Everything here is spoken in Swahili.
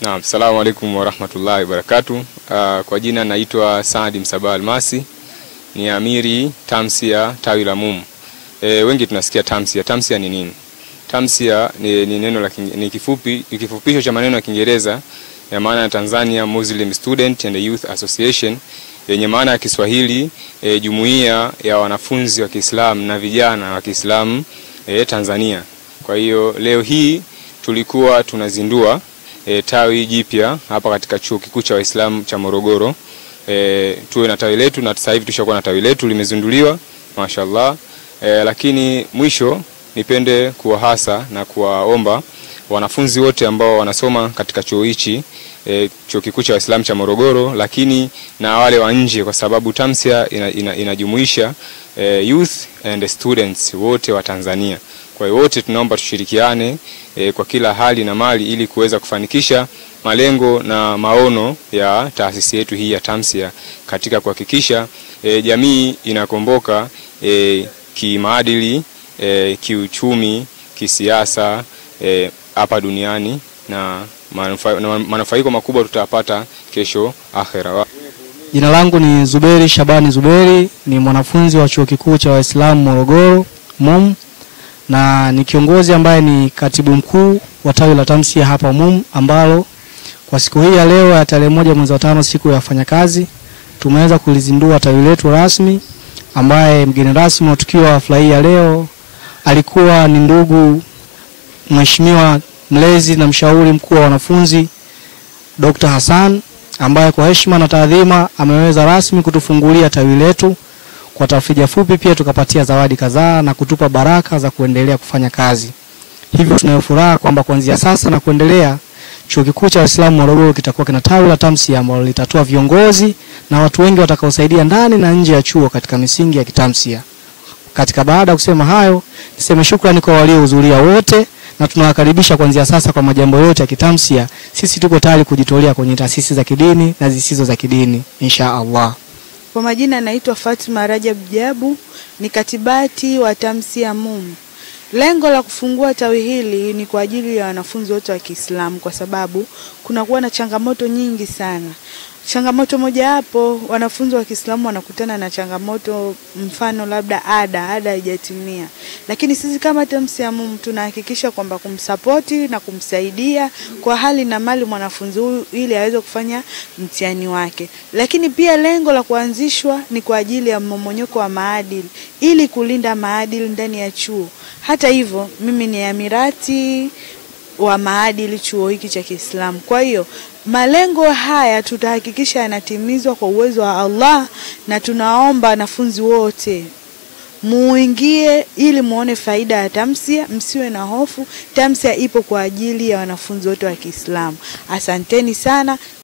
Naam, salamu alaykum wa rahmatullahi wa barakatuh. Kwa jina naitwa Saadi Msaba Almasi, ni amiri Tamsia tawi la MUM. Wengi tunasikia Tamsia. Tamsia ni nini? Tamsia ni neno la ni kifupisho cha maneno ya Kiingereza ya maana ya Tanzania Muslim Student and Youth Association, yenye maana ya Kiswahili jumuiya ya wanafunzi wa Kiislamu na vijana wa Kiislamu Tanzania. Kwa hiyo leo hii tulikuwa tunazindua tawi jipya hapa katika Chuo Kikuu cha Waislamu cha Morogoro. Tuwe na tawi letu, na sasa hivi tushakuwa na tawi letu limezinduliwa, mashaallah. Lakini mwisho nipende kuwahasa na kuwaomba wanafunzi wote ambao wanasoma katika chuo hichi, Chuo Kikuu cha Waislamu cha Morogoro, lakini na wale wa nje, kwa sababu Tamsia inajumuisha youth and students wote wa Tanzania. Kwa hiyo wote tunaomba tushirikiane kwa kila hali na mali ili kuweza kufanikisha malengo na maono ya taasisi yetu hii ya Tamsia katika kuhakikisha jamii inakomboka kimaadili, kiuchumi, kisiasa hapa duniani, na manufaiko makubwa tutapata kesho akhera. Jina langu ni Zuberi Shabani Zuberi, ni mwanafunzi wa Chuo Kikuu cha Waislamu Morogoro MUM, na ni kiongozi ambaye ni katibu mkuu wa tawi la Tamsia hapa MUM, ambalo kwa siku hii ya leo ya tarehe 1 mwezi wa 5 siku ya wafanyakazi tumeweza kulizindua tawi letu rasmi, ambaye mgeni rasmi wa tukio la hafla hii ya leo alikuwa ni ndugu mheshimiwa mlezi na mshauri mkuu wa wanafunzi Dr. Hassan, ambaye kwa heshima na taadhima ameweza rasmi kutufungulia tawi letu. Kwa tafrija fupi pia tukapatia zawadi kadhaa na kutupa baraka za kuendelea kufanya kazi. Hivyo tunayofuraha kwamba kuanzia sasa na kuendelea Chuo Kikuu cha Waislamu Morogoro kitakuwa kina tawi la Tamsia ambalo litatoa viongozi na watu wengi watakaosaidia ndani na nje ya chuo katika misingi ya kitamsia. Katika baada ya kusema hayo, niseme shukrani kwa waliohudhuria wote, na tunawakaribisha kuanzia sasa kwa majambo yote ya kitamsia. Sisi tuko tayari kujitolea kwenye taasisi za kidini na zisizo za kidini, insha Allah. Kwa majina naitwa Fatima Rajab Jabu, ni katibati wa Tamsia MUM. Lengo la kufungua tawi hili ni kwa ajili ya wanafunzi wote wa Kiislamu, kwa sababu kuna kuwa na changamoto nyingi sana. Changamoto moja hapo, wanafunzi wa Kiislamu wanakutana na changamoto, mfano labda ada haijatimia. Lakini sisi kama Tamsia MUM tunahakikisha kwamba kumsapoti na kumsaidia kwa hali na mali mwanafunzi huyu ili aweze kufanya mtihani wake. Lakini pia lengo la kuanzishwa ni kwa ajili ya mmomonyoko wa maadili, ili kulinda maadili ndani ya chuo. Hata hivyo mimi ni amirati wa maadili chuo hiki cha Kiislamu. Kwa hiyo malengo haya tutahakikisha yanatimizwa kwa uwezo wa Allah, na tunaomba wanafunzi wote muingie ili muone faida ya Tamsia, msiwe na hofu. Tamsia ipo kwa ajili ya wanafunzi wote wa Kiislamu. Asanteni sana.